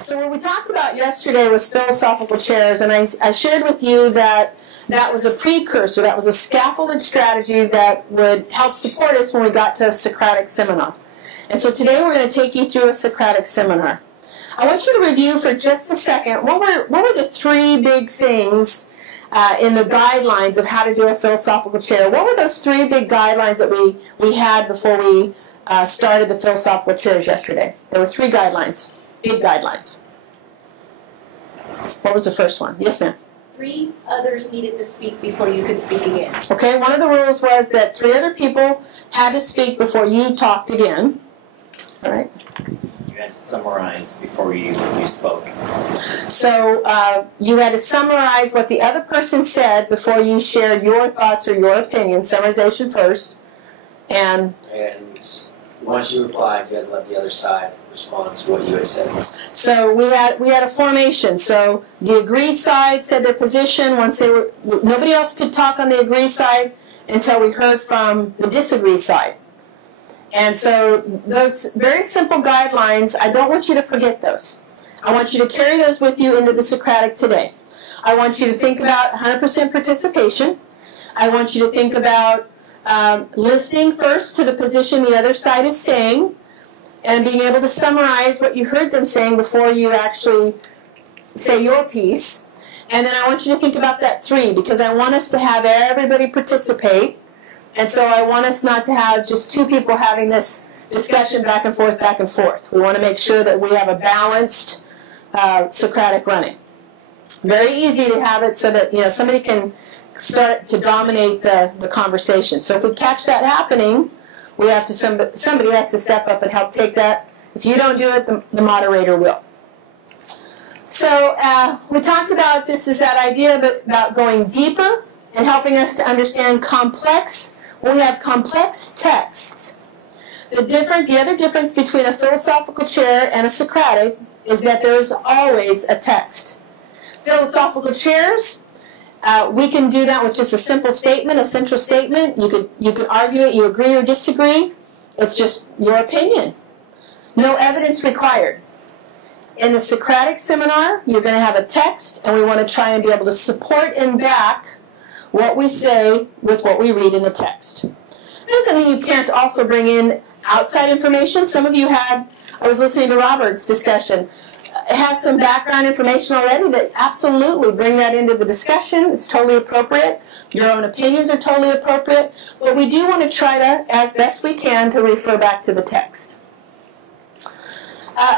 So what we talked about yesterday was philosophical chairs, and I shared with you that that was a precursor, that was a scaffolded strategy that would help support us when we got to a Socratic seminar. And so today we're going to take you through a Socratic seminar. I want you to review for just a second, what were the three big things in the guidelines of how to do a philosophical chair? What were those three big guidelines that we had before we started the philosophical chairs yesterday? There were three guidelines, big guidelines. What was the first one? Yes, ma'am. 3 others needed to speak before you could speak again. Okay, one of the rules was that 3 other people had to speak before you talked again. All right. You had to summarize before you spoke. So you had to summarize what the other person said before you shared your thoughts or your opinion. Summarization first. And once you replied, you had to let the other side respond to what you had said. So we had a formation. So the agree side said their position. Once nobody else could talk on the agree side until we heard from the disagree side. And so those very simple guidelines, I don't want you to forget those. I want you to carry those with you into the Socratic today. I want you to think about 100% participation. I want you to think about listening first to the position the other side is saying and being able to summarize what you heard them saying before you actually say your piece. And then I want you to think about that 3, because I want us to have everybody participate. And so I want us not to have just 2 people having this discussion back and forth, back and forth. We want to make sure that we have a balanced Socratic running. Very easy to have it so that somebody can start to dominate the conversation. So if we catch that happening, we have to somebody has to step up and help take that. If you don't do it, the moderator will. So we talked about this is that idea about going deeper and helping us to understand complex. When we have complex texts, the other difference between a philosophical chair and a Socratic is that there is always a text. Philosophical chairs, we can do that with just a simple statement, a central statement. You could argue it, you agree or disagree. It's just your opinion. No evidence required. In the Socratic seminar, you're going to have a text, and we want to try and be able to support and back what we say with what we read in the text. It doesn't mean you can't also bring in outside information. Some of you I was listening to Robert's discussion, it has some background information already that absolutely bring that into the discussion. It's totally appropriate. Your own opinions are totally appropriate. But we do want to try to, as best we can, to refer back to the text.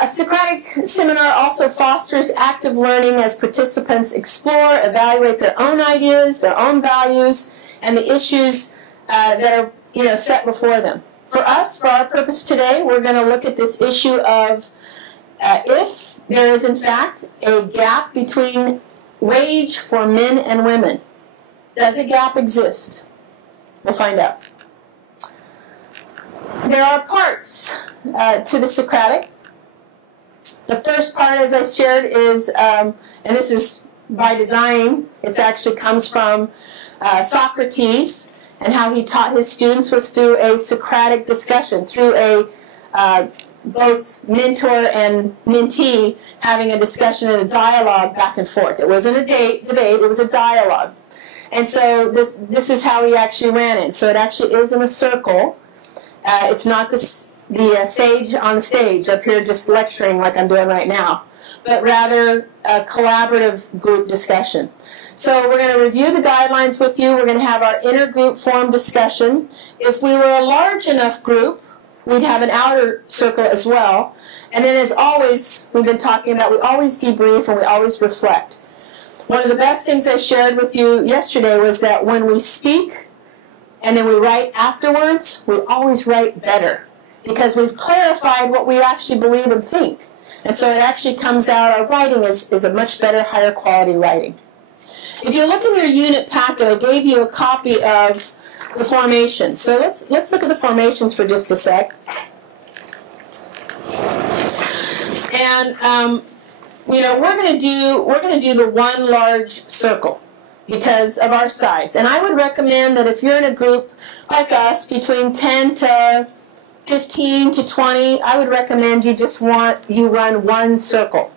A Socratic seminar also fosters active learning as participants explore, evaluate their own ideas, their own values, and the issues that are set before them. For us, for our purpose today, we're going to look at this issue of if there is in fact a gap between wage for men and women. Does a gap exist? We'll find out. There are parts to the Socratic. The first part, as I shared, is, and this is by design, it actually comes from Socrates, and how he taught his students was through a Socratic discussion, through a both mentor and mentee having a discussion and a dialogue back and forth. It wasn't a debate, it was a dialogue. And so this is how he actually ran it. So it actually is in a circle. It's not the sage on the stage up here just lecturing like I'm doing right now, but rather a collaborative group discussion. So we're going to review the guidelines with you. We're going to have our intergroup forum discussion. If we were a large enough group, we'd have an outer circle as well. And then as always, we've been talking about, we always debrief and we always reflect. One of the best things I shared with you yesterday was that when we speak and then we write afterwards, we always write better, because we've clarified what we actually believe and think. And so it actually comes out, our writing is a much better, higher quality writing. If you look in your unit packet, I gave you a copy of the formations. So let's look at the formations for just a sec. And we're going to do the one large circle because of our size. And I would recommend that if you're in a group like us, between 10 to 15 to 20, I would recommend you run one circle.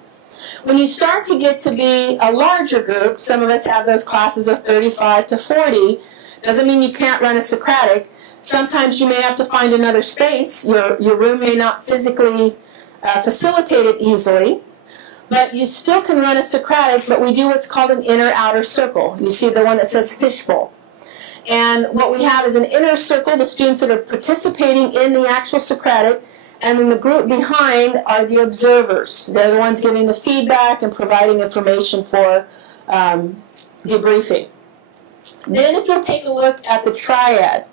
When you start to get to be a larger group, some of us have those classes of 35 to 40, doesn't mean you can't run a Socratic. Sometimes you may have to find another space. Your room may not physically facilitate it easily, but you still can run a Socratic, but we do what's called an inner-outer circle. You see the one that says fishbowl. And what we have is an inner circle, the students that are participating in the actual Socratic, and then the group behind are the observers. They're the ones giving the feedback and providing information for debriefing. Then if you'll take a look at the triad,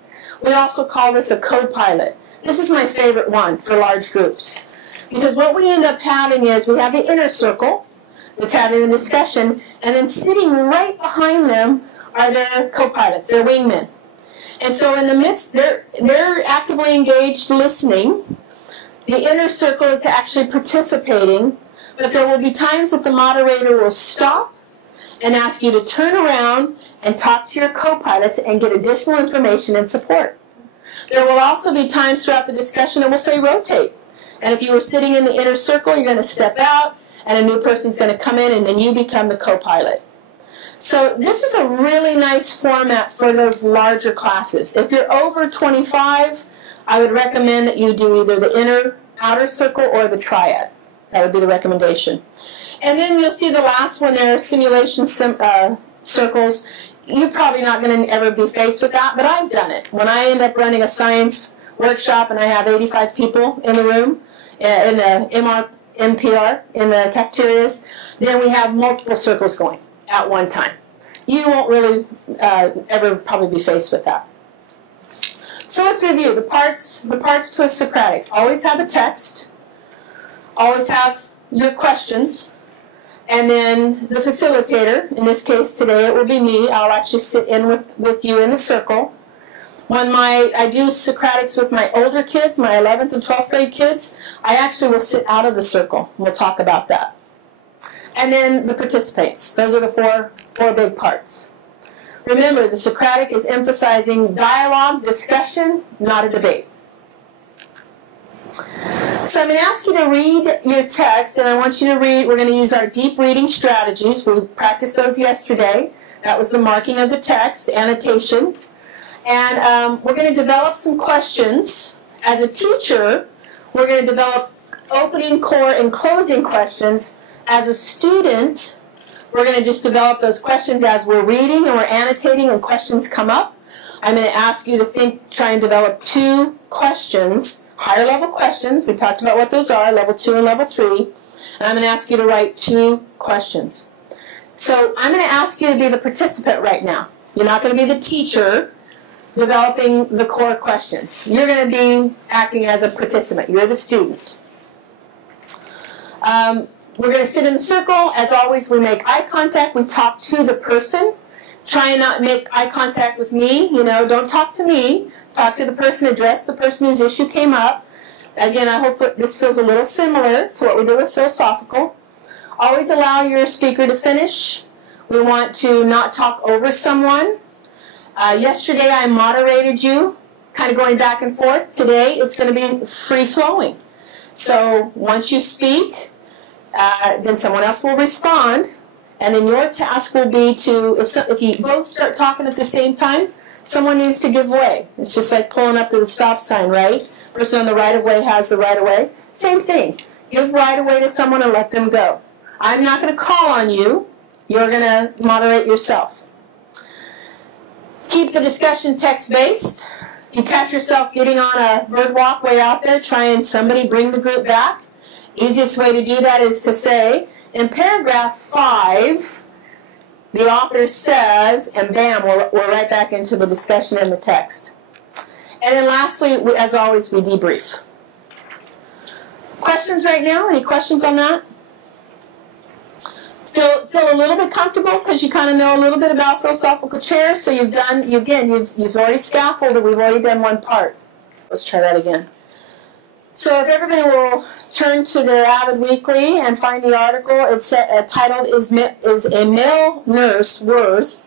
we also call this a co-pilot. This is my favorite one for large groups. Because what we end up having is we have the inner circle that's having the discussion, and then sitting right behind them are their co-pilots, their wingmen. And so in the midst, they're actively engaged listening. The inner circle is actually participating, but there will be times that the moderator will stop and ask you to turn around and talk to your co-pilots and get additional information and support. There will also be times throughout the discussion that we'll say rotate. And if you were sitting in the inner circle, you're going to step out, and a new person's going to come in, and then you become the co-pilot. So this is a really nice format for those larger classes. If you're over 25, I would recommend that you do either the inner outer circle or the triad. That would be the recommendation. And then you'll see the last one there, simulation circles. You're probably not going to ever be faced with that, but I've done it. When I end up running a science workshop and I have 85 people in the room, in the MPR, in the cafeterias, then we have multiple circles going at one time. You won't really ever probably be faced with that. So let's review the parts to a Socratic. Always have a text, always have your questions, and then the facilitator, in this case today it will be me. I'll actually sit in with you in the circle. When I do Socratics with my older kids, my 11th and 12th grade kids, I actually will sit out of the circle. We'll talk about that. And then the participants. Those are the four big parts. Remember, the Socratic is emphasizing dialogue, discussion, not a debate. So I'm going to ask you to read your text, and I want you to read, we're going to use our deep reading strategies. We practiced those yesterday. That was the marking of the text, annotation. And we're going to develop some questions. As a teacher, we're going to develop opening, core, and closing questions. As a student, we're going to just develop those questions as we're reading and we're annotating and questions come up. I'm going to ask you to try and develop 2 questions, higher level questions. We talked about what those are, level 2 and level 3. And I'm going to ask you to write 2 questions. So I'm going to ask you to be the participant right now. You're not going to be the teacher developing the core questions. You're going to be acting as a participant. You're the student. We're going to sit in the circle. As always, we make eye contact. We talk to the person. Try and not make eye contact with me. You know, don't talk to me. Talk to the person. Address the person whose issue came up. Again, I hope that this feels a little similar to what we did with philosophical. Always allow your speaker to finish. We want to not talk over someone. Yesterday, I moderated you, kind of going back and forth. Today, it's going to be free-flowing. So once you speak, then someone else will respond, and then your task will be to, if you both start talking at the same time, someone needs to give way. It's just like pulling up to the stop sign, right? Person on the right-of-way has the right-of-way. Same thing. Give right-of-way to someone and let them go. I'm not going to call on you. You're going to moderate yourself. Keep the discussion text-based. If you catch yourself getting on a bird walk way out there, try and somebody bring the group back. Easiest way to do that is to say, in paragraph 5, the author says, and bam, we're right back into the discussion in the text. And then lastly, as always, we debrief. Questions right now? Any questions on that? Feel a little bit comfortable because you kind of know a little bit about philosophical chairs. So you've already scaffolded. We've already done one part. Let's try that again. So if everybody will turn to their AVID Weekly and find the article, it's titled "Is a Male Nurse Worth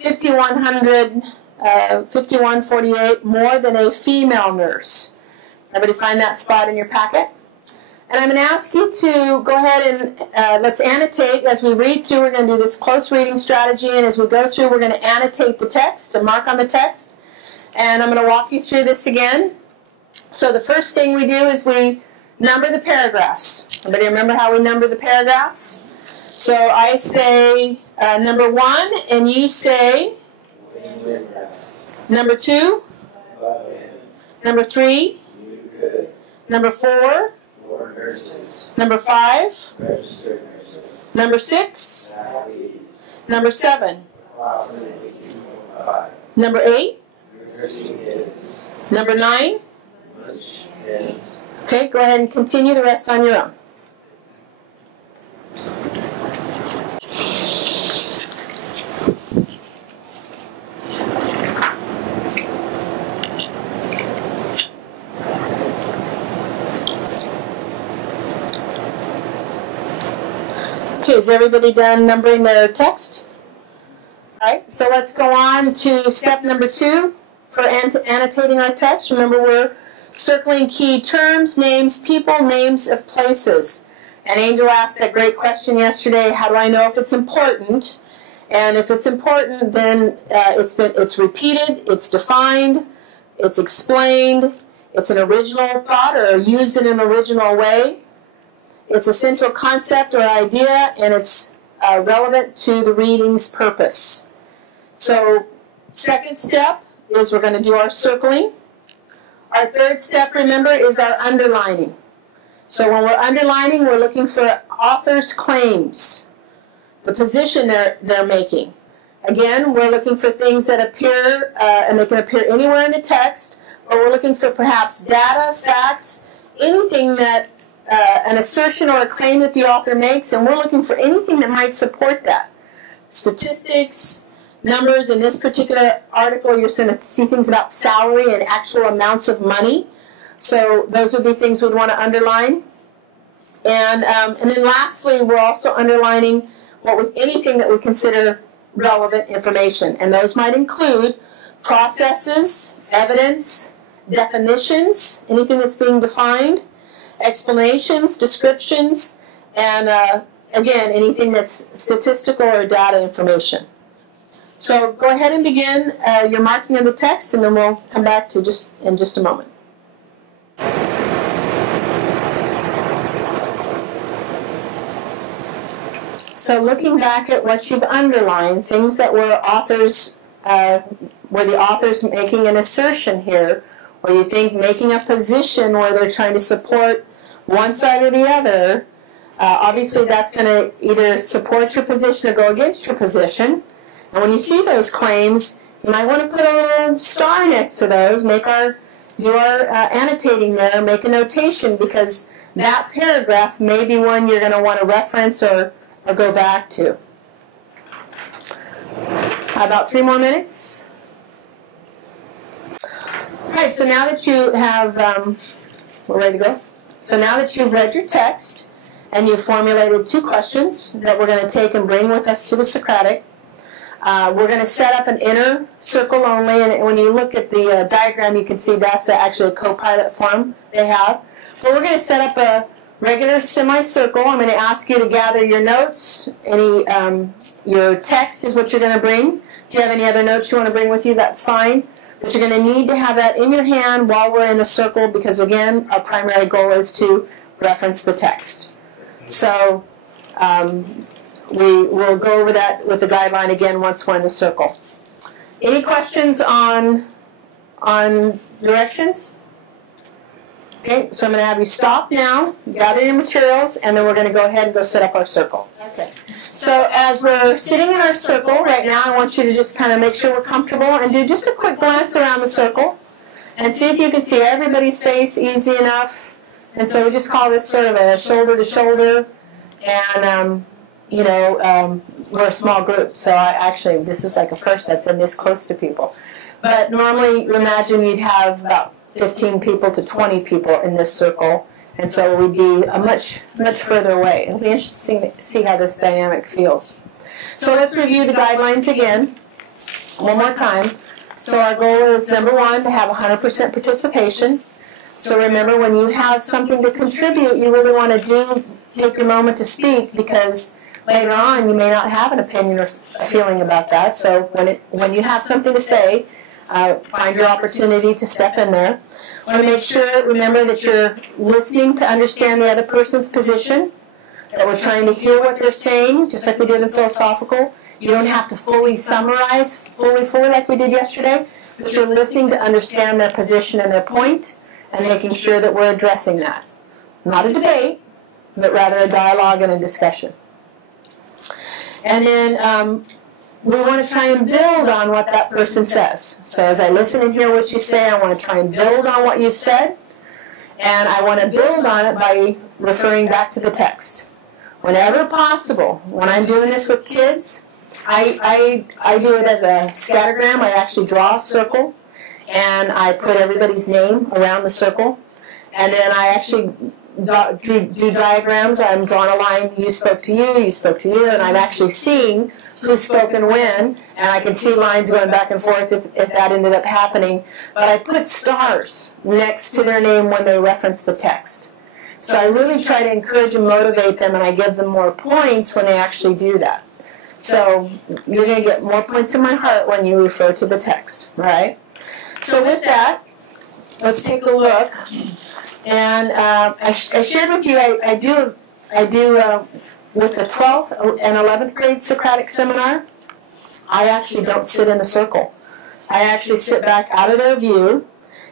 $5,148 more than a female nurse?" Everybody find that spot in your packet. And I'm going to ask you to go ahead and let's annotate. As we read through, we're going to do this close reading strategy, and as we go through, we're going to annotate the text and mark on the text. And I'm going to walk you through this again. So the first thing we do is we number the paragraphs. Everybody remember how we number the paragraphs? So I say number 1, and you say number 2, number 3, number 4, number 5, number 6, number 7, number 8, number 9. Okay, go ahead and continue the rest on your own. Okay, is everybody done numbering their text? All right, so let's go on to step number 2 for annotating our text. Remember, we're circling key terms, names, people, names of places. And Angel asked that great question yesterday, how do I know if it's important? And if it's important, then it's repeated, it's defined, it's explained, it's an original thought or used in an original way. It's a central concept or idea, and it's relevant to the reading's purpose. So, second step is we're going to do our circling. Our third step, remember, is our underlining. So when we're underlining, we're looking for author's claims, the position they're making. Again, we're looking for things that appear, and they can appear anywhere in the text, or we're looking for perhaps data, facts, anything that an assertion or a claim that the author makes, and we're looking for anything that might support that. Statistics, numbers. In this particular article, you're going to see things about salary and actual amounts of money. So those would be things we'd want to underline. And then lastly, we're also underlining anything that we consider relevant information. And those might include processes, evidence, definitions, anything that's being defined, explanations, descriptions, and again, anything that's statistical or data information. So go ahead and begin your marking of the text, and then we'll come back to in just a moment. So looking back at what you've underlined, things that were the author's making an assertion here, or you think making a position where they're trying to support one side or the other, obviously that's going to either support your position or go against your position. And when you see those claims, you might want to put a little star next to those, do our annotating there, make a notation, because that paragraph may be one you're going to want to reference or go back to. About 3 more minutes. All right, so now that you have, we're ready to go. So now that you've read your text and you've formulated 2 questions that we're going to take and bring with us to the Socratic, we're going to set up an inner circle only, and when you look at the diagram, you can see that's actually a co-pilot form they have. But we're going to set up a regular semicircle. I'm going to ask you to gather your notes. Your text is what you're going to bring. If you have any other notes you want to bring with you, that's fine. But you're going to need to have that in your hand while we're in the circle, because again, our primary goal is to reference the text. So we will go over that with the guideline again once we're in the circle. Any questions on directions? Okay, so I'm going to have you stop now, gather your materials, and then we're going to go ahead and go set up our circle. Okay. So as we're sitting in our circle right now, I want you to just kind of make sure we're comfortable and do just a quick glance around the circle and see if you can see everybody's face easy enough. And so we just call this sort of a shoulder to shoulder, and we're a small group, so this is like a first. I've been this close to people. But normally, imagine you'd have about 15 people to 20 people in this circle, and so we'd be much further away. It'll be interesting to see how this dynamic feels. So let's review the guidelines again, one more time. So our goal is, number 1, to have 100% participation. So remember, when you have something to contribute, you really want to take your moment to speak, because later on you may not have an opinion or a feeling about that. So when you have something to say, find your opportunity to step in there. Want to make sure, remember, that you're listening to understand the other person's position, that we're trying to hear what they're saying, just like we did in philosophical. You don't have to fully summarize fully like we did yesterday, but you're listening to understand their position and their point, and making sure that we're addressing that. Not a debate, but rather a dialogue and a discussion. And then we want to try and build on what that person says. So as I listen and hear what you say, I want to try and build on what you've said, and I want to build on it by referring back to the text. Whenever possible, when I'm doing this with kids, I do it as a scattergram. I actually draw a circle, and I put everybody's name around the circle, and then I actually do diagrams. I'm drawing a line, you spoke to you, and I'm actually seeing who spoke and when, and I can see lines going back and forth if that ended up happening. But I put stars next to their name when they reference the text. So I really try to encourage and motivate them, and I give them more points when they actually do that. So you're going to get more points in my heart when you refer to the text, right? So with that, let's take a look. And I shared with you, I do with the 12th and 11th grade Socratic seminar, I actually don't sit in the circle. I actually sit back out of their view,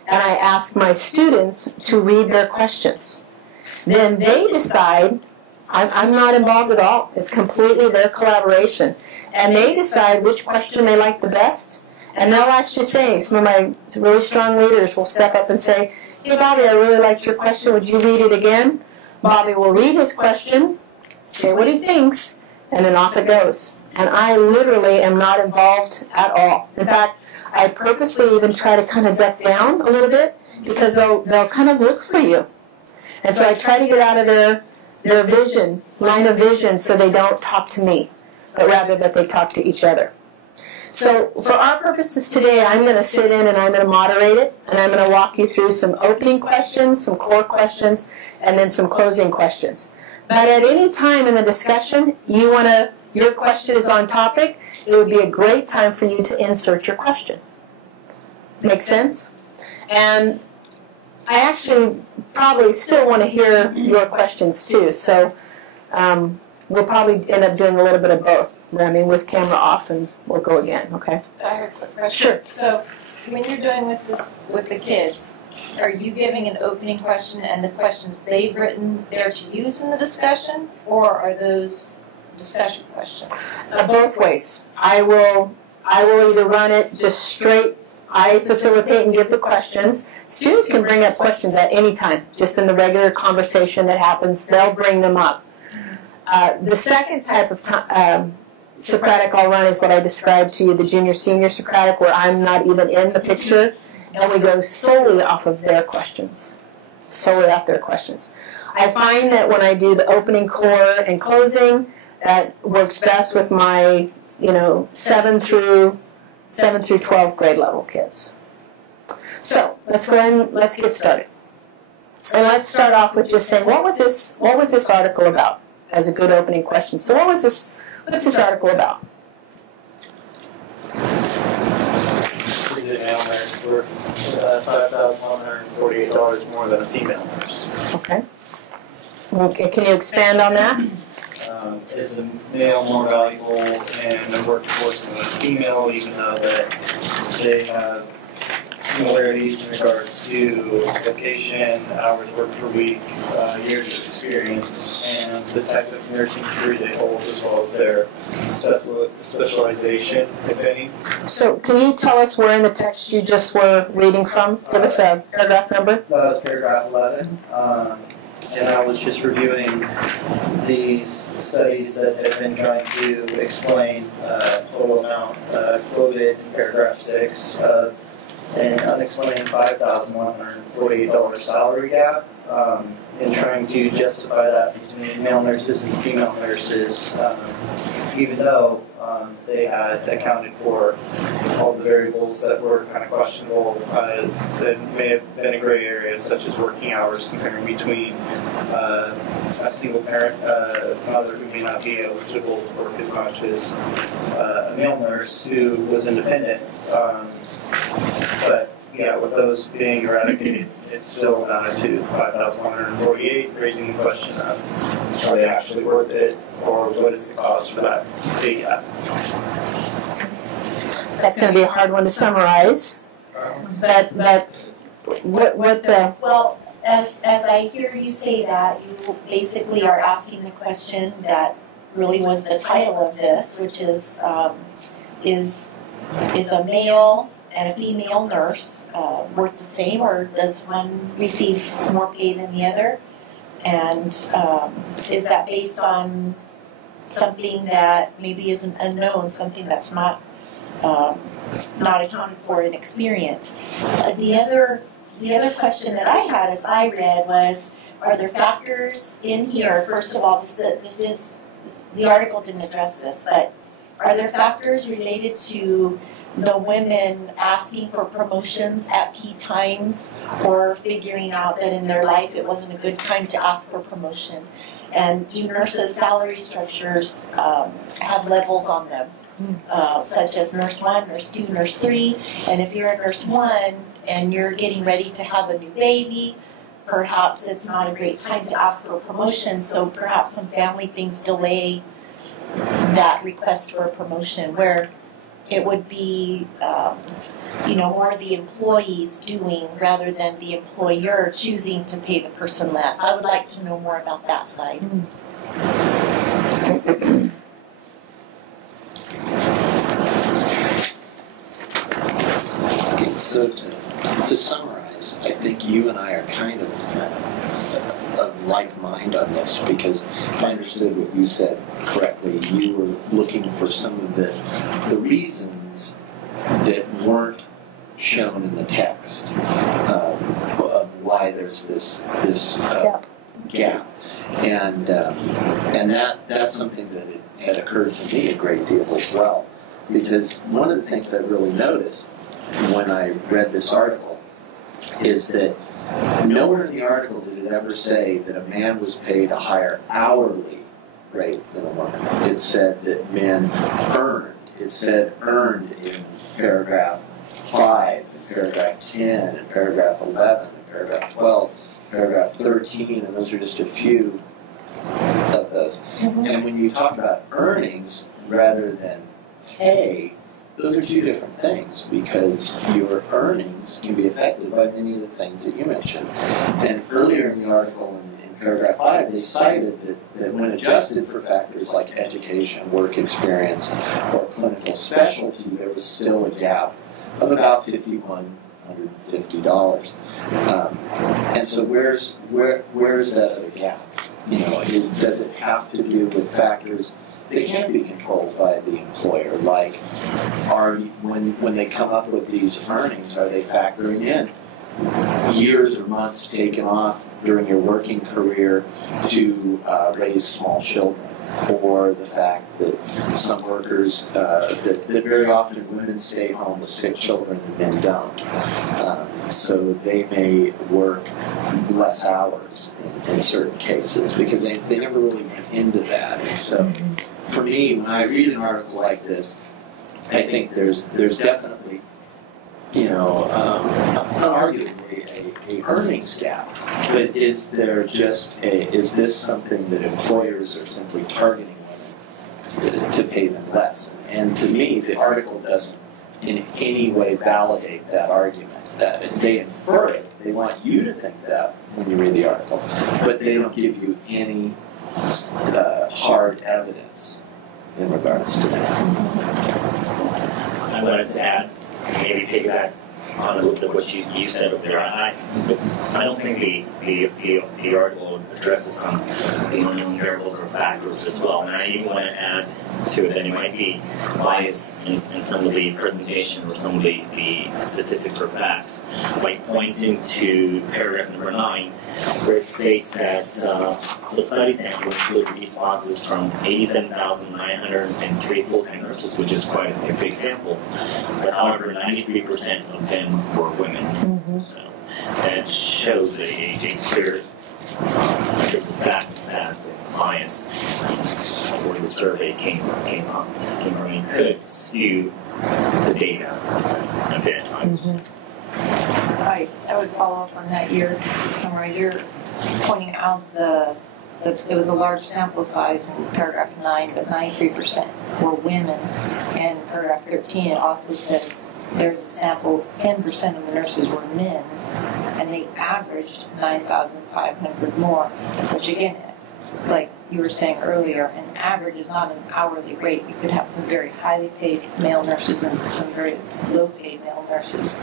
and I ask my students to read their questions. Then they decide. I'm not involved at all. It's completely their collaboration. And they decide which question they like the best. And they'll actually say, some of my really strong leaders will step up and say, hey, Bobby, I really liked your question. Would you read it again? Bobby will read his question, say what he thinks, and then off it goes. And I literally am not involved at all. In fact, I purposely even try to kind of duck down a little bit, because they'll kind of look for you. And so I try to get out of their vision, line of vision, so they don't talk to me, but rather that they talk to each other. So for our purposes today, I'm going to sit in and I'm going to moderate it, and I'm going to walk you through some opening questions, some core questions, and then some closing questions. But at any time in the discussion, your question is on topic, it would be a great time for you to insert your question. Make sense? And I actually probably still want to hear your questions too, so we'll probably end up doing a little bit of both. I mean, with camera off, and we'll go again, okay? I have a quick question. Sure. So, when you're doing with the kids, are you giving an opening question and the questions they've written there to use in the discussion, or are those discussion questions? Both ways. I will either run it just straight. I facilitate and give the questions. Students can bring up questions at any time, just in the regular conversation that happens. They'll bring them up. The second type of Socratic I'll run is what I described to you, the junior-senior Socratic, where I'm not even in the picture, and we go solely off of their questions. Solely off their questions. I find that when I do the opening, core, and closing, that works best with my 7 through 12 grade level kids. So let's go and let's get started. And let's start off with just saying, what was this article about? As a good opening question. So what's this article about? Is it male nurse worth $5,148 more than a female nurse? Okay. Can you expand on that? Is a male more valuable in the workforce than a female, even though that they have similarities in regards to location, hours worked per week, years of experience, and the type of nursing degree they hold, as well as their specialization, if any? So can you tell us where in the text you just were reading from? Give us a paragraph number. That's paragraph 11. And I was just reviewing these studies that have been trying to explain total amount quoted in paragraph 6 of an unexplained $5,148 salary gap, in trying to justify that between male nurses and female nurses, even though they had accounted for all the variables that were kind of questionable that may have been a gray area, such as working hours comparing between a single parent mother who may not be eligible to work as much as a male nurse who was independent. But yeah, with those being eradicated, it's still amounted to 5,148, raising the question of are they actually worth it, or what is the cost for that big gap? That's going to be a hard one to summarize. But what Well, as I hear you say that, you basically are asking the question that really was the title of this, which is a male and a female nurse worth the same, or does one receive more pay than the other? And is that based on something that maybe isn't unknown, something that's not accounted for in experience? The other question that I had as I read was, are there factors in here? First of all, the article didn't address this, but are there factors related to the women asking for promotions at key times, or figuring out that in their life it wasn't a good time to ask for promotion? And do nurses' salary structures have levels on them, such as nurse 1, nurse 2, nurse 3? And if you're a nurse 1 and you're getting ready to have a new baby, perhaps it's not a great time to ask for a promotion, so perhaps some family things delay that request for a promotion, where it would be, more the employees doing rather than the employer choosing to pay the person less. I would like to know more about that side. Okay, so to summarize, I think you and I are kind of like mind on this, because if I understood what you said correctly, you were looking for some of the reasons that weren't shown in the text of why there's this gap, and that's something that had occurred to me a great deal as well, because one of the things I really noticed when I read this article is that nowhere in the article did it ever say that a man was paid a higher hourly rate than a woman. It said that men earned. It said earned in paragraph 5, in paragraph 10, in paragraph 11, in paragraph 12, paragraph 13, and those are just a few of those. And when you talk about earnings rather than pay, those are two different things, because your earnings can be affected by many of the things that you mentioned. And earlier in the article, in paragraph 5, they cited that when adjusted for factors like education, work experience, or clinical specialty, there was still a gap of about $5,150. And so where's that other gap? Does it have to do with factors that can't be controlled by the employer, like when they come up with these earnings, are they factoring in years or months taken off during your working career to raise small children, or the fact that some workers, that very often women stay home with sick children and men don't. So they may work less hours in certain cases, because they never really went into that. And so for me, when I read an article like this, I think there's definitely, unarguably a earnings gap. But is this something that employers are simply targeting women to pay them less? And to me, the article doesn't in any way validate that argument. That they infer it. They want you to think that when you read the article, but they don't give you any hard evidence in regards to that. I wanted to add, maybe piggyback on a little bit what you said up there. I don't think the article addresses some of the unknown variables or factors as well. And I even want to add to it that it might be bias in some of the presentation or some of the statistics or facts by pointing to paragraph number 9, where it states that the study sample included responses from 87,903 full-time nurses, which is quite a big sample. But however, 93% of them were women. Mm-hmm. So that shows a clear, in terms of facts and stats, that bias where the survey came from. It could skew the data a bit. Mm-hmm. I would follow up on that. You're pointing out that it was a large sample size in paragraph 9, but 93% were women. And paragraph 13, it also says there's a sample, 10% of the nurses were men, and they averaged 9,500 more, which again, like you were saying earlier, an average is not an hourly rate. You could have some very highly paid male nurses and some very low paid male nurses.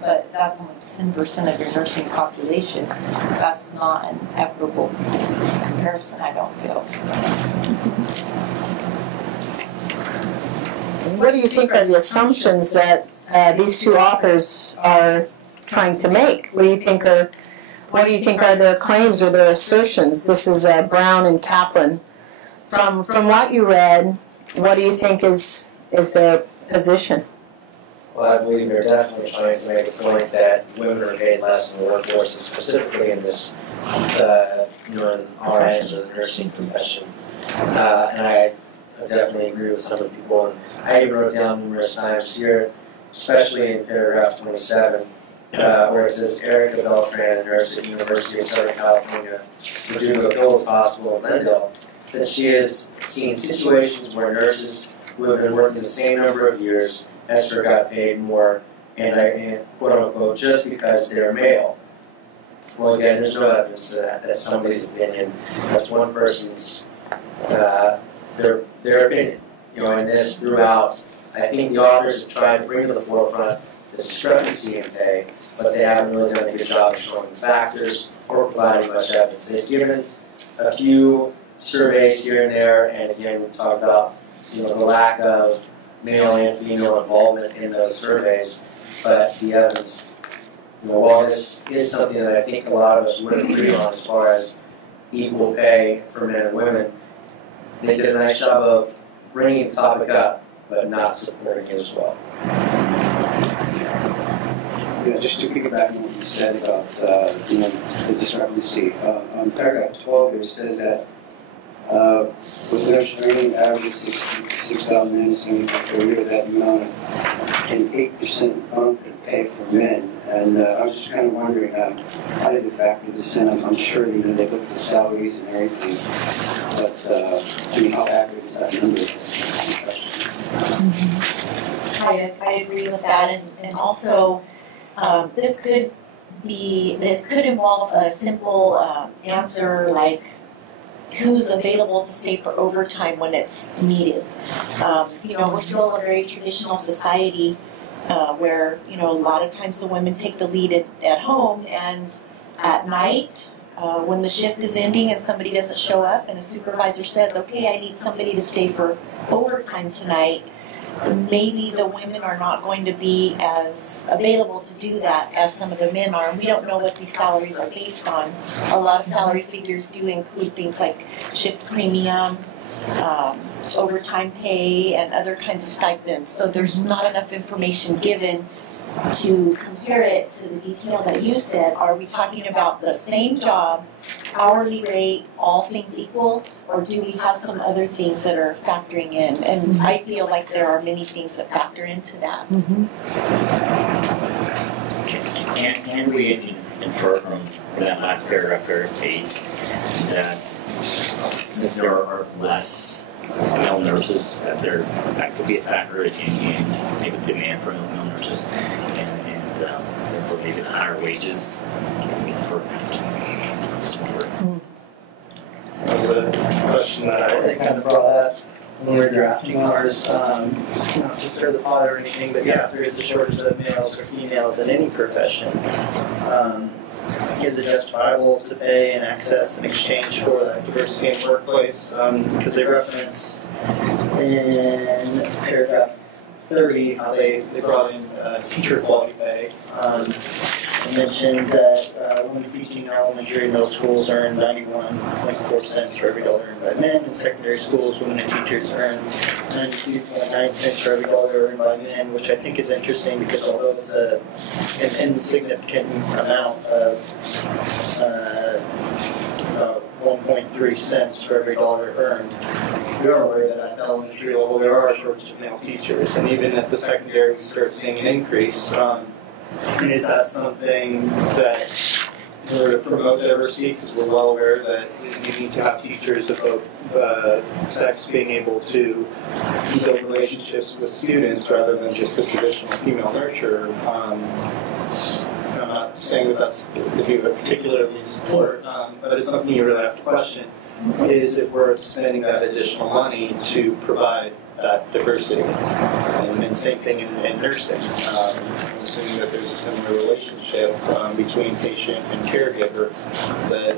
But that's only 10% of your nursing population. That's not an equitable comparison, I don't feel. What do you think are the assumptions that these two authors are trying to make? What do you think are their claims or their assertions? This is Brown and Kaplan. From what you read, what do you think is their position? Well, I believe they're definitely trying to make a point that women are paid less in the workforce, and specifically in this, in our end of the nursing profession. And I definitely agree with some of the people. And I even wrote down numerous times here, especially in paragraph 27, where it says Erica Beltran, a nurse at the University of Southern California, will do the Phillips Hospital in Mendel, said she has seen situations where nurses who have been working the same number of years as her got paid more, and quote unquote, just because they're male. Well, again, there's no evidence to that. That's somebody's opinion. That's one person's their opinion. And this throughout, I think the authors have tried to bring to the forefront the discrepancy in pay, but they haven't really done a good job of showing the factors or providing much evidence. They've given a few surveys here and there, and again, we talked about the lack of male and female involvement in those surveys, but the evidence, while this is something that I think a lot of us would agree on as far as equal pay for men and women, they did a nice job of bringing the topic up, but not supporting it as well. Yeah, just to piggyback on what you said about the discrepancy. On paragraph 12 here, it says that with nurse training averages 6,000 minutes per year, that amount an 8% bump in pay for men. And I was just kind of wondering, how did they factor this in? I'm sure they looked at the salaries and everything, but how accurate is that number? I agree with that, and also this could involve a simple answer like who's available to stay for overtime when it's needed. We're still a very traditional society where a lot of times the women take the lead at home, and at night when the shift is ending and somebody doesn't show up and the supervisor says, okay, I need somebody to stay for overtime tonight, maybe the women are not going to be as available to do that as some of the men are. And we don't know what these salaries are based on. A lot of salary figures do include things like shift premium, overtime pay, and other kinds of stipends. So there's not enough information given to compare it to the detail that you said. Are we talking about the same job, hourly rate, all things equal, or do we have some other things that are factoring in? And I feel like there are many things that factor into that. Mm-hmm. Can we infer from that last paragraph, paragraph 8, that since there are less male nurses, that could be a factor in maybe demand for male nurses, and therefore maybe the higher wages can be inferred. That was a question that I kind of brought up when we're drafting ours, not to stir the pot or anything, but yeah, if there is a shortage of males or females in any profession, is it justifiable to pay and access in exchange for that diversity in the workplace? Because they reference in paragraph 30 how they brought in teacher quality pay. They mentioned that women teaching in elementary and middle schools earn 91.4 cents for every dollar earned by men. In secondary schools, women and teachers earn 92.9 cents for every dollar earned by men, which I think is interesting because although it's an insignificant amount of 1.3 cents for every dollar earned, we are aware that at the elementary level there are a shortage of male teachers, and even at the secondary we start seeing an increase. And is that something that, in order to promote diversity, because we're well aware that you need to have teachers of both sex being able to build relationships with students rather than just the traditional female nurture? I'm not saying that that's the view that I particularly support, but it's something you really have to question. Is it worth spending that additional money to provide that diversity? And same thing in nursing. Assuming that there's a similar relationship between patient and caregiver, that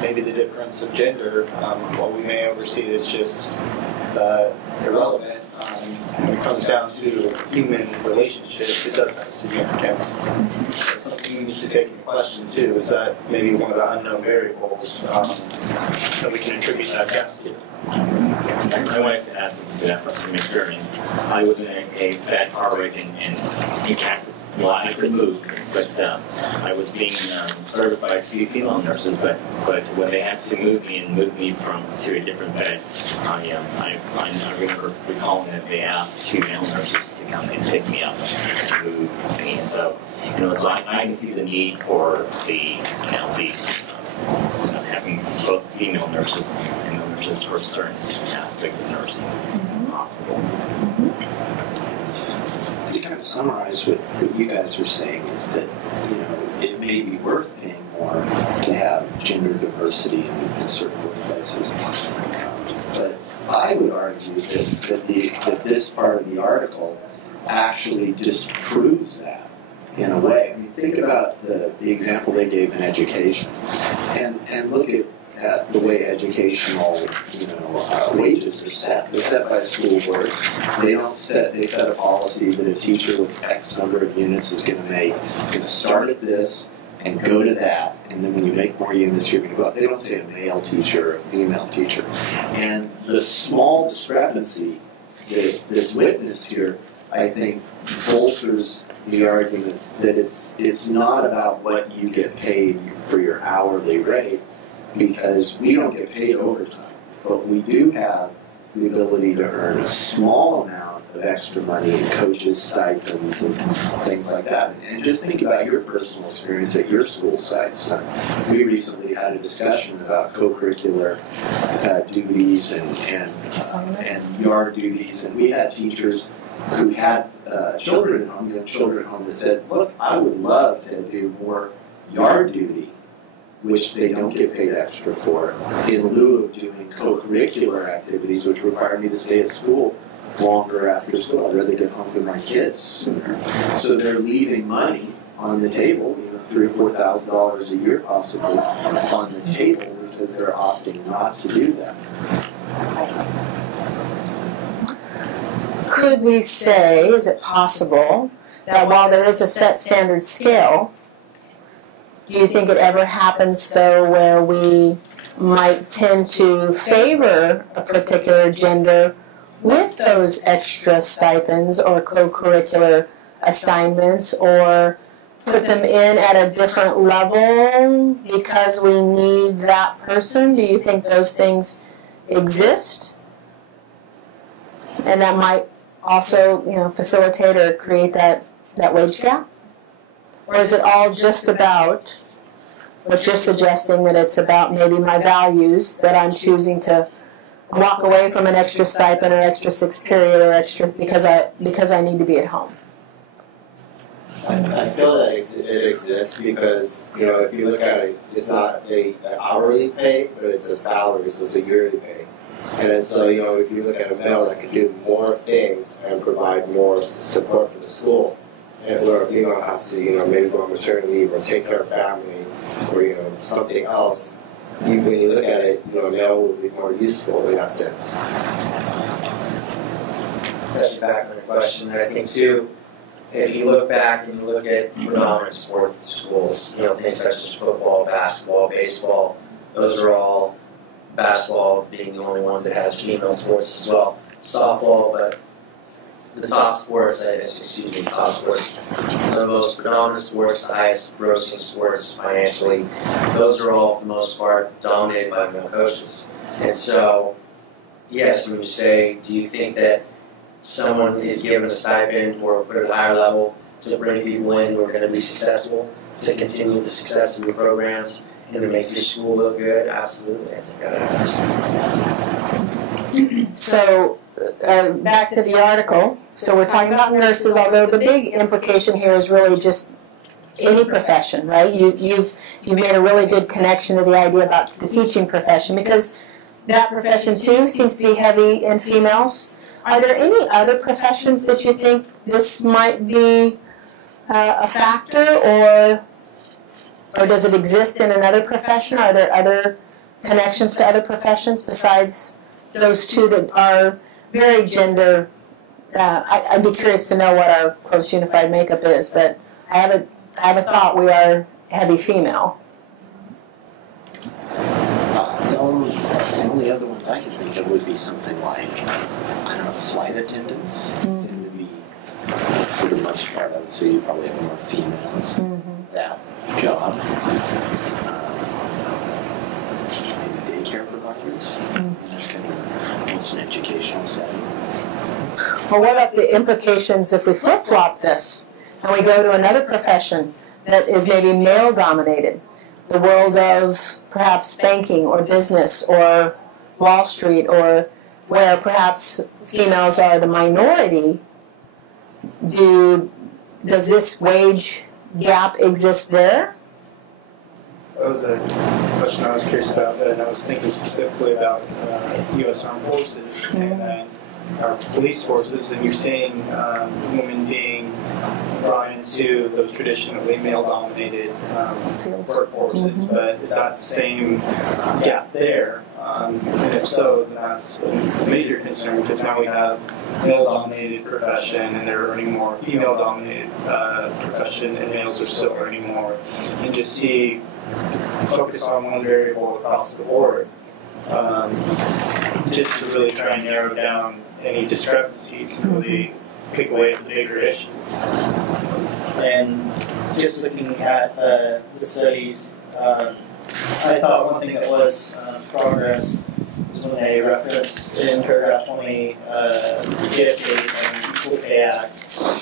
maybe the difference of gender, while we may oversee it, it's just irrelevant. When it comes down to human relationship, it does have significance. That's something we need to take into question too. Is that maybe one of the unknown variables that we can attribute that gap to? I wanted to add something to that from experience. I was in a bad car wreck in Kansas. Well, I could move, but I was being serviced by 2 female nurses. But when they had to move me to a different bed, I remember recalling that they asked 2 male nurses to come and pick me up and move me. And so, so I can see the need for having both female nurses and male nurses for certain aspects of nursing possible. To kind of summarize what you guys are saying is that it may be worth paying more to have gender diversity in certain workplaces, but I would argue that this part of the article actually disproves that in a way. I mean, think about the example they gave in education, and look at the way educational wages are set. They're set by a school board. They set a policy that a teacher with X number of units is going to start at this and go to that, and then when you make more units, you're going to go up. They don't say a male teacher or a female teacher. And the small discrepancy that's witnessed here, I think, bolsters the argument that it's not about what you get paid for your hourly rate, because we don't get paid overtime, but we do have the ability to earn a small amount of extra money in coaches' stipends and things like that. And just think about your personal experience at your school sites. We recently had a discussion about co-curricular duties and yard duties, and we had teachers who had children at home, young children at home, that said, look, I would love to do more yard duty, which they don't get paid extra for, in lieu of doing co-curricular activities, which require me to stay at school longer after school. I'd rather get home to my kids sooner. So they're leaving money on the table, $3,000 or $4,000 a year possibly on the table, because they're opting not to do that. Could we say, is it possible, that while there is a set standard scale, do you think it ever happens, though, where we might tend to favor a particular gender with those extra stipends or co-curricular assignments, or put them in at a different level because we need that person? Do you think those things exist? And that might also, facilitate or create that wage gap? Or is it all just about what you're suggesting, that it's about maybe my values, that I'm choosing to walk away from an extra stipend or extra 6th period or extra because I need to be at home? I feel that it exists because, if you look at it, it's not an hourly pay, but it's a salary, so it's a yearly pay. And then so, if you look at a male that can do more things and provide more support for the school, and where a female has to, maybe go on maternity leave or take care of family or, something else, when you look at it, a male will be more useful in that sense. Touching back on your question, I think too, if you look back and you look at predominant sports schools, things such as football, basketball, baseball, those are all, basketball being the only one that has female sports as well. Softball, but the top sports, the most predominant sports, the highest grossing sports financially, those are all, for the most part, dominated by male coaches. And so, yes, when you say, do you think that someone is given a stipend or put at a higher level to bring people in who are going to be successful, to continue the success of your programs, and to make your school look good? Absolutely, I think that happens. So, back to the article. So we're talking about nurses, although the big implication here is really just any profession, right? You've made a really good connection to the idea about the teaching profession, because that profession too seems to be heavy in females. Are there any other professions that you think this might be a factor, or does it exist in another profession? Are there other connections to other professions besides those two that are very gender? I'd be curious to know what our close unified makeup is, but I have a thought we are heavy female. The only other ones I can think of would be something like, I don't know, flight attendants. Tend to be, for the most part, I would say you probably have more females. That job. Maybe daycare providers. That's kind of, it's an educational setting. Well, what about the implications if we flip-flop this and we go to another profession that is maybe male-dominated? The world of perhaps banking or business or Wall Street, or where perhaps females are the minority. Does this wage gap exist there? That was a question I was curious about, and I was thinking specifically about U.S. Armed Forces and our police forces, and you're seeing women being brought into those traditionally male-dominated workforces, but it's not the same gap there. And if so, then that's a major concern, because now we have male-dominated profession and they're earning more, female-dominated profession and males are still earning more, and just focus on one variable across the board, just to really try and narrow down any discrepancies and really pick away at the bigger issue. And just looking at the studies, I thought one thing that was progress was when they referenced in paragraph 20 gift days and Equal Pay Act.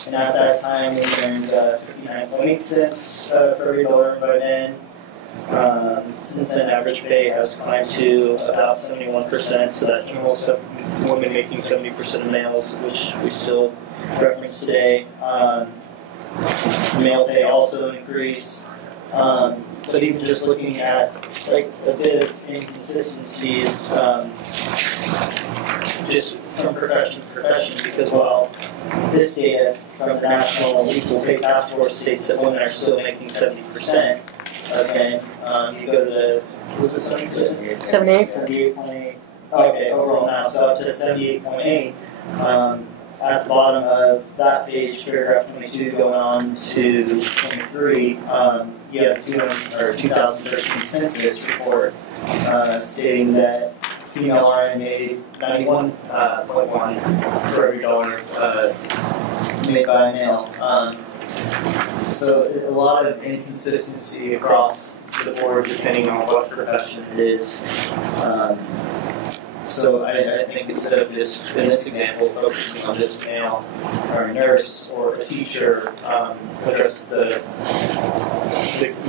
And at that time we earned 59.8 cents for every dollar by then. Since then, average pay has climbed to about 71%, so that almost women making 70% of males, which we still reference today. Male pay also increased. But even just looking at like a bit of inconsistencies, just from profession to profession, because while this data from the National Equal Pay Task Force states that women are still making 70%, okay, you go to the, was it 77? 78.8. Okay, overall now, so up to 78.8. At the bottom of that page, paragraph 22, going on to 23, you have 2013 census report stating that female RN made 91.1 for every dollar made by a male. So a lot of inconsistency across the board depending on what profession it is. So I think instead of just, in this example, focusing on just male or a nurse or a teacher, address the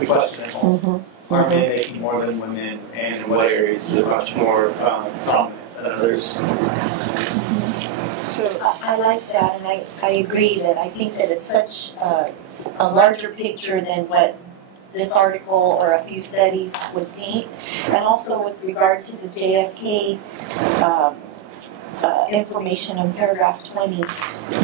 question of are men making more than women, and in what areas is much more prominent than others. So I like that, and I agree that I think that it's such a larger picture than what this article or a few studies would paint. And also with regard to the JFK information in paragraph 20,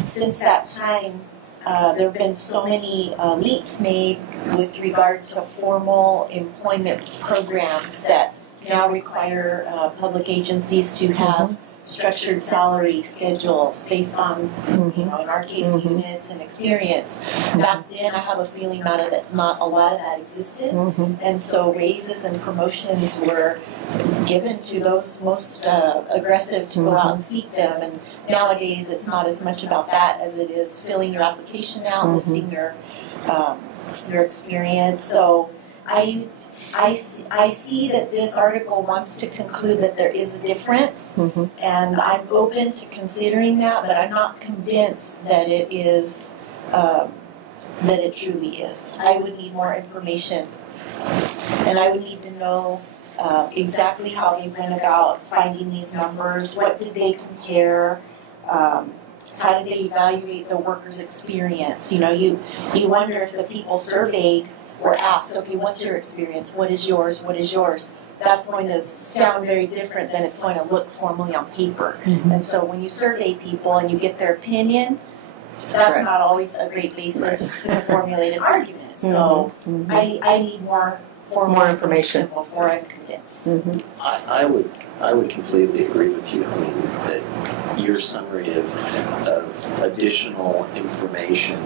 since that time, there have been so many leaps made with regard to formal employment programs that now require public agencies to have structured salary schedules based on, you know, in our case, units and experience. Back then, I have a feeling not a lot of that existed, and so raises and promotions were given to those most aggressive to go out and seek them. And nowadays, it's not as much about that as it is filling your application out, listing your experience. So I see that this article wants to conclude that there is a difference, and I'm open to considering that, but I'm not convinced that it is, that it truly is. I would need more information, and I would need to know exactly how they went about finding these numbers. What did they compare? How did they evaluate the worker's experience? You know, you wonder if the people surveyed were asked, okay, what's your experience? What is yours? What is yours? That's going to sound very different than it's going to look formally on paper. And so when you survey people and you get their opinion, that's not always a great basis to formulate an argument. So I need more information before I'm convinced. I would completely agree with you. I mean, that your summary of additional information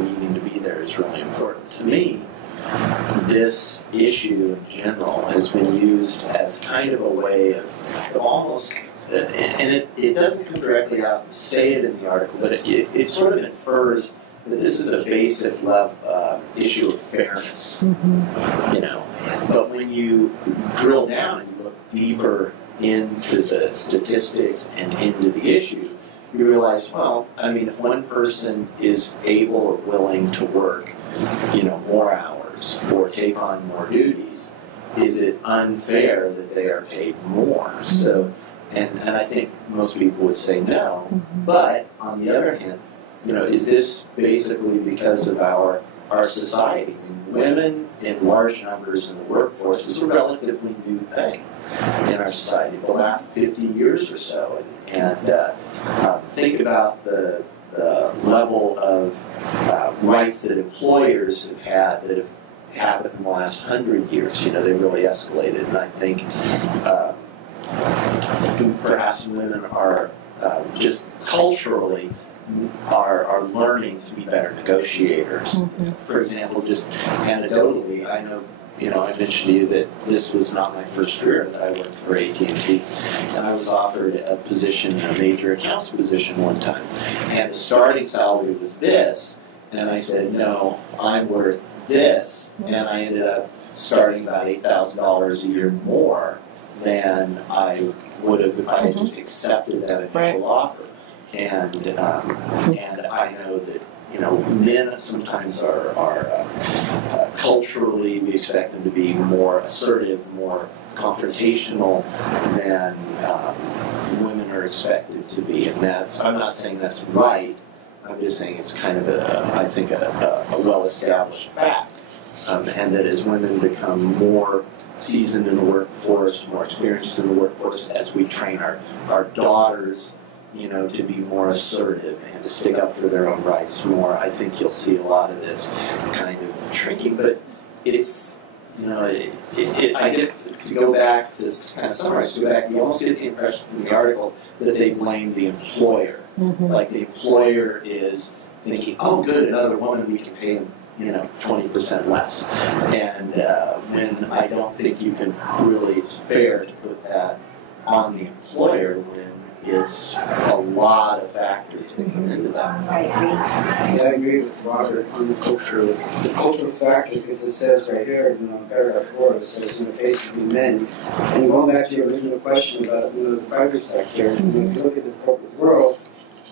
needing to be there is really important. To me, this issue in general has been used as kind of a way of almost, and it doesn't come directly out and say it in the article, but it sort of infers that this is a basic level issue of fairness, you know. But when you drill down and you look deeper into the statistics and into the issue, you realize, well, I mean, if one person is able or willing to work, you know, more hours or take on more duties, is it unfair that they are paid more? So, and I think most people would say no. But on the other hand, you know, is this basically because of our society? I mean, women in large numbers in the workforce is a relatively new thing in our society, the last 50 years or so. And think about the level of rights that employers have had that have happened in the last 100 years. You know, they've really escalated, and I think perhaps women are just culturally are learning to be better negotiators. For example, just anecdotally, I know, you know, I mentioned to you that this was not my first career, that I worked for AT&T, and I was offered a position, a major accounts position one time, and the starting salary was this, and I said, no, I'm worth this, and I ended up starting about $8,000 a year more than I would have if I had just accepted that initial offer. And I know that, you know, men sometimes are culturally, we expect them to be more assertive, more confrontational than women are expected to be. And that's, I'm not saying that's right, I'm just saying it's kind of I think a well-established fact. And that as women become more seasoned in the workforce, more experienced in the workforce, as we train our daughters, you know, to be more assertive and to stick up for their own rights more, I think you'll see a lot of this kind of shrinking. But it's, you know, I get to go back to kind of summarize, to go back, you almost get the impression from the article that they blame the employer. Like the employer is thinking, oh good, another woman, we can pay them, you know, 20% less. And when I don't think you can really, it's fair to put that on the employer when it's a lot of factors that come into that. I agree. Yeah, I agree with Robert on the cultural factor, because it says right here, you know, paragraph 4, it says, you know, basically men. And going back to your original question about, you know, the private sector, you know, if you look at the corporate world,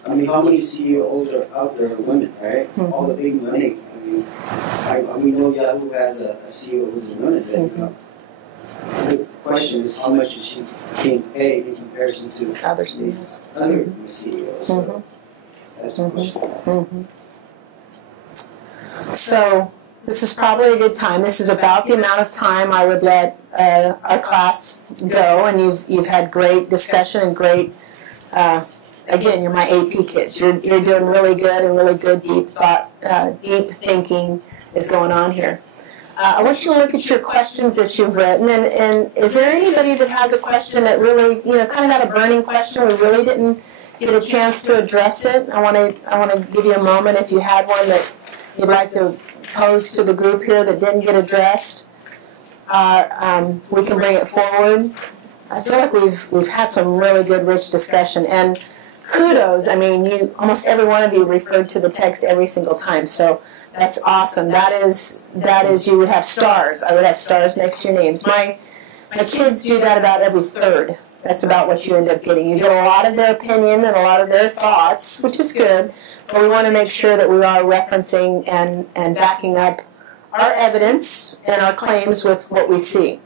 I mean, how many CEOs are out there are women, right? All the big money. I mean, we know Yahoo has a CEO who's a woman, but, you know, the question is how much is she being paid in comparison to Other CEOs. other CEOs. So that's the question. So this is probably a good time. This is about the amount of time I would let our class go, and you've had great discussion and great, again, you're my AP kids. You're doing really good, and really good deep thought, deep thinking is going on here. I want you to look at your questions that you've written, and is there anybody that has a question that really, kind of got a burning question, we really didn't get a chance to address it? I want to give you a moment if you had one that you'd like to pose to the group here that didn't get addressed. We can bring it forward. I feel like we've had some really good, rich discussion, and kudos. I mean, almost every one of you referred to the text every single time, so that's awesome. That is, you would have stars. I would have stars next to your names. My kids do that about every third. That's about what you end up getting. You get a lot of their opinion and a lot of their thoughts, which is good, but we want to make sure that we are referencing and backing up our evidence and our claims with what we see.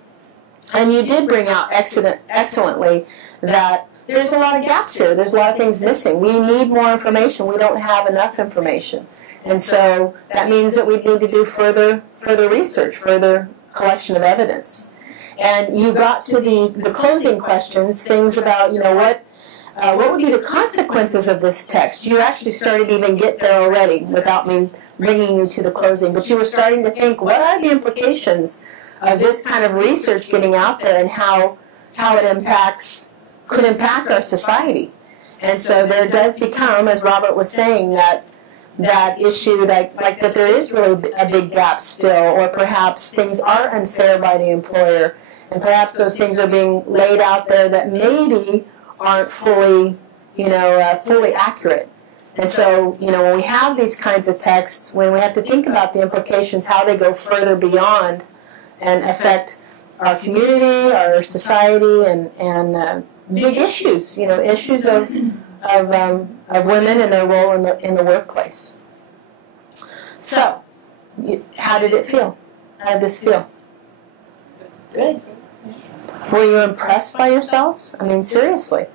And you did bring out excellently that there's a lot of gaps here. There's a lot of things missing. We need more information. We don't have enough information. And so that means that we need to do further research, further collection of evidence. And you got to the closing questions, things about, what would be the consequences of this text? You actually started to even get there already without me bringing you to the closing. But you were starting to think, what are the implications of this kind of research getting out there, and how it could impact our society? And so there does become, as Robert was saying, that issue that there is really a big gap still, or perhaps things are unfair by the employer, and perhaps those things are being laid out there that maybe aren't fully accurate. And so, when we have these kinds of texts, when we have to think about the implications, how they go further beyond and affect our community, our society, and big issues, issues of women and their role in the workplace. So, how did it feel? How did this feel? Good. Were you impressed by yourselves? I mean, seriously.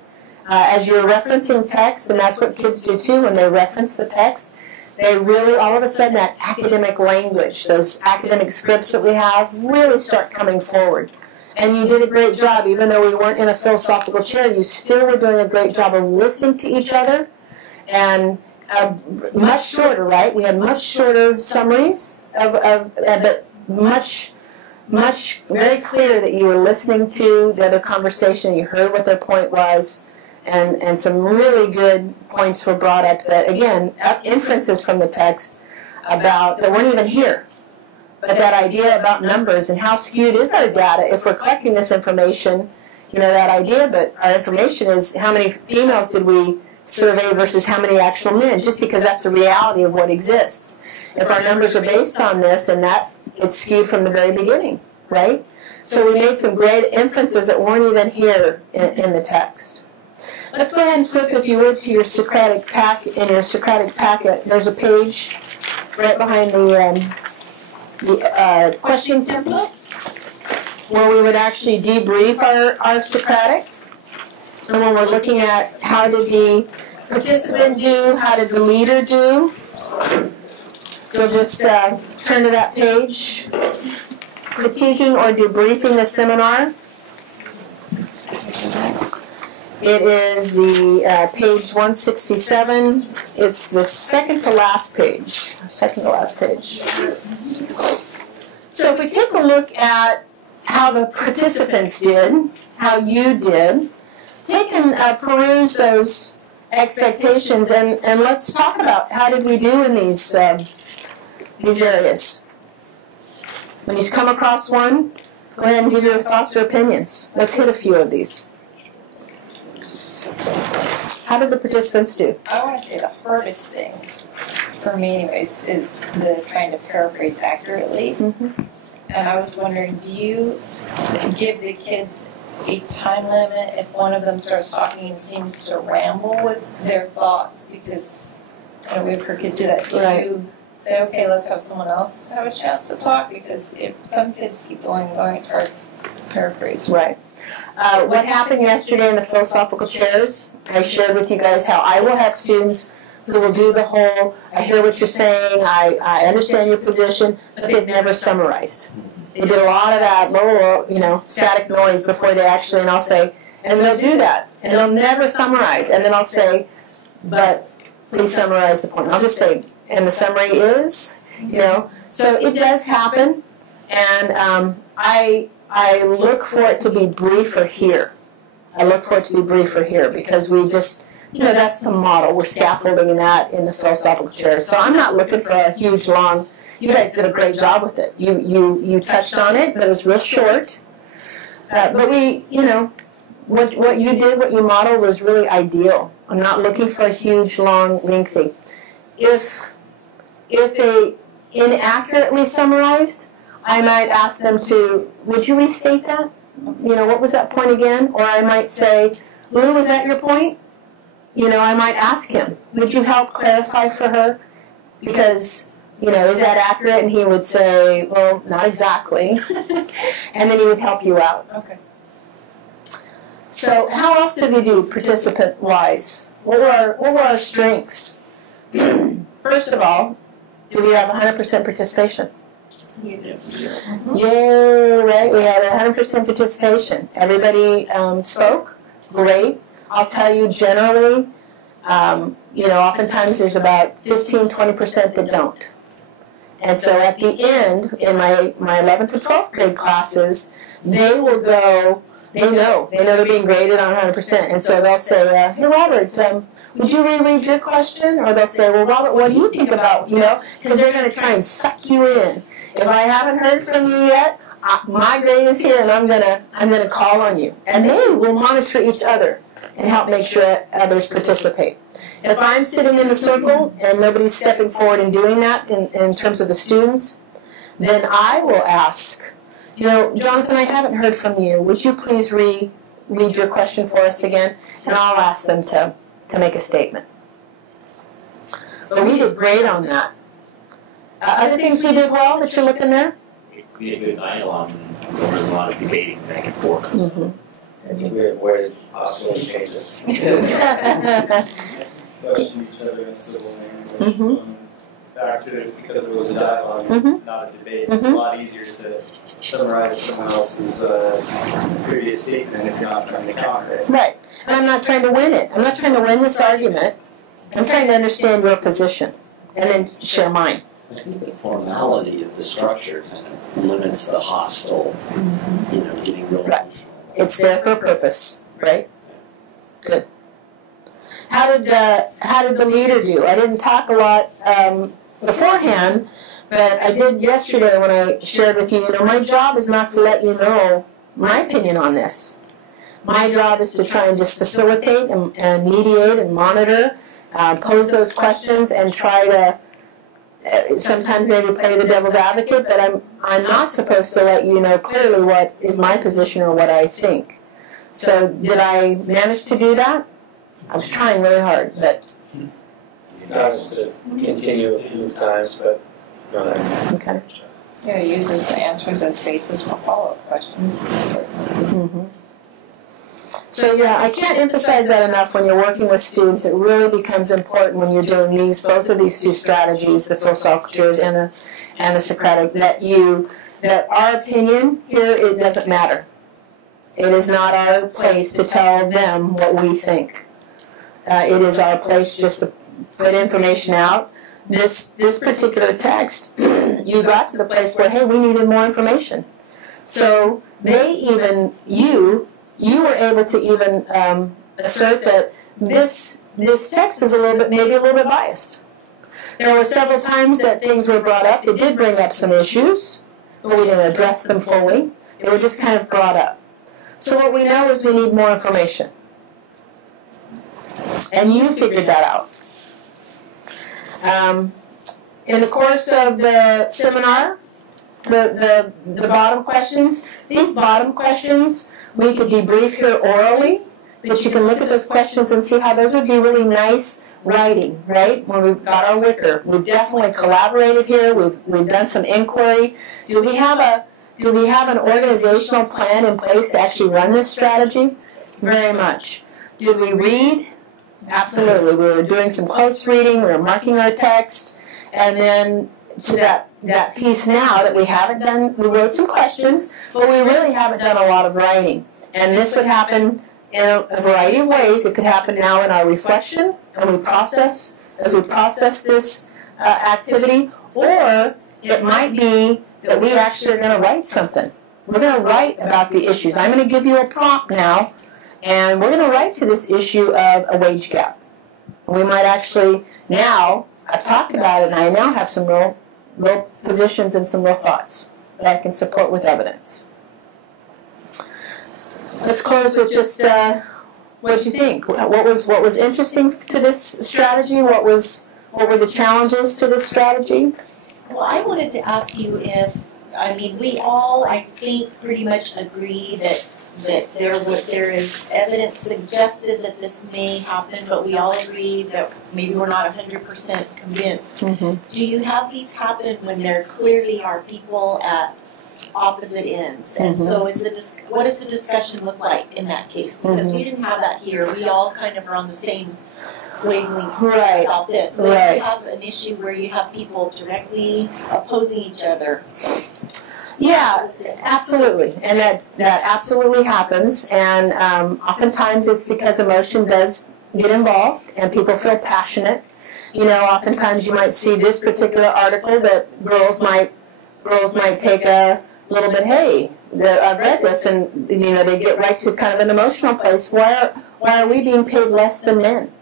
As you're referencing text, and that's what kids do too, when they reference the text, they really, all of a sudden, that academic language, those academic scripts that we have, really start coming forward. And you did a great job, even though we weren't in a philosophical chair, you still were doing a great job of listening to each other, and much shorter, right? We had much shorter summaries, but much very clear that you were listening to the other conversation, you heard what their point was, and some really good points were brought up that, again, inferences from the text about that weren't even here. But that idea about numbers and how skewed is our data if we're collecting this information, that idea, but our information is how many females did we survey versus how many actual men, just because that's the reality of what exists. If our numbers are based on this, and that it's skewed from the very beginning, right? So we made some great inferences that weren't even here in the text. Let's go ahead and flip, if you would, to your Socratic packet. In your Socratic packet, there's a page right behind the question template where we would actually debrief our Socratic. And when we're looking at how did the participant do, how did the leader do, you'll just turn to that page, critiquing or debriefing the seminar. It is the page 167. It's the second to last page. So if we take a look at how the participants did, how you did, take and peruse those expectations, and let's talk about how did we do in these areas. When you come across one, go ahead and give your thoughts or opinions. Let's hit a few of these. How did the participants do? I want to say the hardest thing, for me anyways, is the trying to paraphrase accurately. Mm-hmm. And I was wondering, do you give the kids a time limit if one of them starts talking and seems to ramble with their thoughts? Because we've heard kids do that. Do you say, okay, let's have someone else have a chance to talk? Because if some kids keep going, it's hard to paraphrase. Right. What happened yesterday in the philosophical chairs, I shared with you guys how I will have students who will do the whole, I hear what you're saying, I understand your position, but they've never summarized. They did a lot of that, static noise before they actually, and I'll say, and they'll do that, and they'll never summarize, and then I'll say, but please summarize the point. I'll just say, and the summary is, so it does happen, and I look for it to be briefer here. I look for it to be briefer here because we just, that's the model. We're scaffolding that in the philosophical chair. So I'm not looking for a huge, long, you guys did a great job with it. You touched on it, but it was real short. But we, what you did, what you modeled was really ideal. I'm not looking for a huge, long, lengthy. If they inaccurately summarized, I might ask them to, would you restate that? What was that point again? Or I might say, Lou, was that your point? I might ask him, would you help clarify for her? Because, is that accurate? And he would say, well, not exactly. And then he would help you out. Okay. So how else did we do participant-wise? What were our strengths? First of all, did we have 100% participation? Yes. Yeah, right. We had 100% participation. Everybody spoke. Great. I'll tell you, generally, oftentimes there's about 15-20% that don't. And so at the end, in my 11th to 12th grade classes, they will go. They know they're being graded on 100%, and so they'll say, "Hey, Robert, would you reread your question?" Or they'll say, "Well, Robert, what do you think about?" Because they're going to try and suck you in. If I haven't heard from you yet, my grade is here, and I'm gonna call on you. And they will monitor each other and help make sure others participate. If I'm sitting in the circle and nobody's stepping forward and doing that in terms of the students, then I will ask. Jonathan, I haven't heard from you. Would you please read your question for us again? And I'll ask them to make a statement. But we did great on that. Other things we did well that you're looking there? We had good dialogue, and there was a lot of debating back and forth. Mm-hmm. I think we avoided possible changes. Question each other in civil language. Mm-hmm. Back to it, because it was a dialogue, Mm-hmm. not a debate. It's a lot easier to summarize someone else's previous statement if you're not trying to counter it. Right. And I'm not trying to win it. I'm not trying to win this argument. I'm trying to understand your position and then share mine. I think the formality of the structure kind of limits the hostile, getting real Right. emotional. It's there for a purpose, right? Good. How did the leader do? I didn't talk a lot beforehand, but I did yesterday when I shared with you, my job is not to let you know my opinion on this. My job is to try and just facilitate and mediate and monitor, pose those questions and try to sometimes maybe play the devil's advocate, but I'm not supposed to let you know clearly what is my position or what I think. So did I manage to do that? I was trying really hard, but Not just to continue a few times, but okay. Yeah, it uses the answers as basis for follow-up questions. Mm-hmm. So yeah, I can't emphasize that enough when you're working with students. It really becomes important when you're doing both of these two strategies, the philosophical chairs and the Socratic, that our opinion here, it doesn't matter. It is not our place to tell them what we think. It is our place just to put information out. This particular text, you got to the place where, hey, we needed more information. So you were able to even assert that this text is maybe a little bit biased. There were several times that things were brought up. It did bring up some issues, but we didn't address them fully. They were just kind of brought up. So what we know is we need more information. And you figured that out. In the course of the seminar, the bottom questions, these bottom questions, we could debrief here orally, but you can look at those questions and see how those would be really nice writing, right? When we've got our wicker. We've definitely collaborated here. We've done some inquiry. Do we have an organizational plan in place to actually run this strategy? Very much. Did we read? Absolutely. We were doing some close reading, we were marking our text, and then to that piece now that we haven't done, we wrote some questions, but we really haven't done a lot of writing. And this would happen in a variety of ways. It could happen now in our reflection, and we process, as we process this activity, or it might be that we actually are going to write something. We're going to write about the issues. I'm going to give you a prompt now, and we're going to write to this issue of a wage gap. We might actually now, I've talked about it, and I now have some real positions and some real thoughts that I can support with evidence. Let's close with just what did you think? What was interesting to this strategy? What were the challenges to this strategy? Well, I wanted to ask you if, I mean, we all, I think, pretty much agree that there is evidence suggested that this may happen, but we all agree that maybe we're not 100% convinced. Mm-hmm. Do you have these happen when there clearly are people at opposite ends? And so what does the discussion look like in that case? Because we didn't have that here. We all kind of are on the same wavelength about this. But if you have an issue where you have people directly opposing each other. Yeah, absolutely. And that absolutely happens. And oftentimes it's because emotion does get involved and people feel passionate. You know, oftentimes you might see this particular article that girls might take a little bit, hey, I've read this, and you know, they get right to kind of an emotional place. Why are we being paid less than men?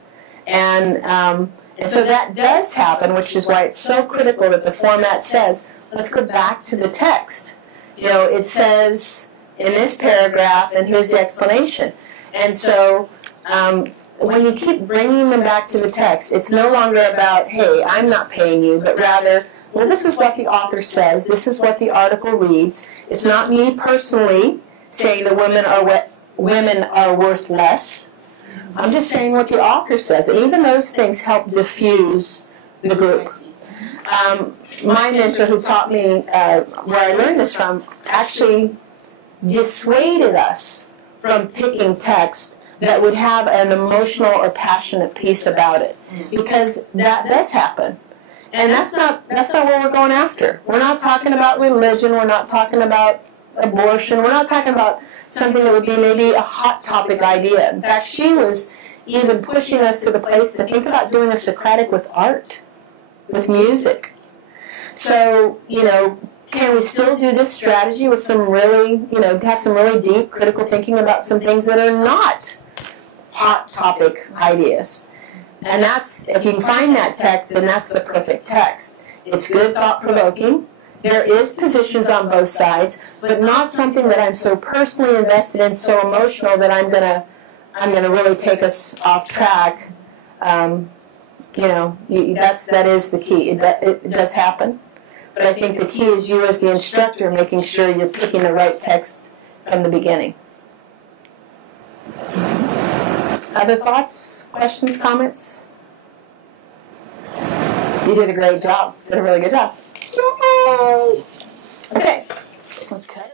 And so that does happen, which is why it's so critical that the format says, let's go back to the text. You know, it says in this paragraph, and here's the explanation. And so when you keep bringing them back to the text, it's no longer about, hey, I'm not paying you, but rather, well, this is what the author says. This is what the article reads. It's not me personally saying the women are worth less. I'm just saying what the author says. And even those things help diffuse the group. My mentor who taught me where I learned this from actually dissuaded us from picking text that would have an emotional or passionate piece about it, because that does happen. And that's not what we're going after. We're not talking about religion, we're not talking about abortion, we're not talking about something that would be maybe a hot topic idea. In fact, she was even pushing us to the place to think about doing a Socratic with art, with music. So, you know, can we still do this strategy with some really, you know, have some really deep critical thinking about some things that are not hot topic ideas? And that's, if you can find that text, then that's the perfect text. It's good, thought-provoking. There is positions on both sides, but not something that I'm so personally invested in, so emotional that I'm gonna really take us off track. You know, that is the key. It does happen. But I think the key is you as the instructor making sure you're picking the right text from the beginning. Other thoughts, questions, comments? You did a great job. Did a really good job. Okay, let's cut it.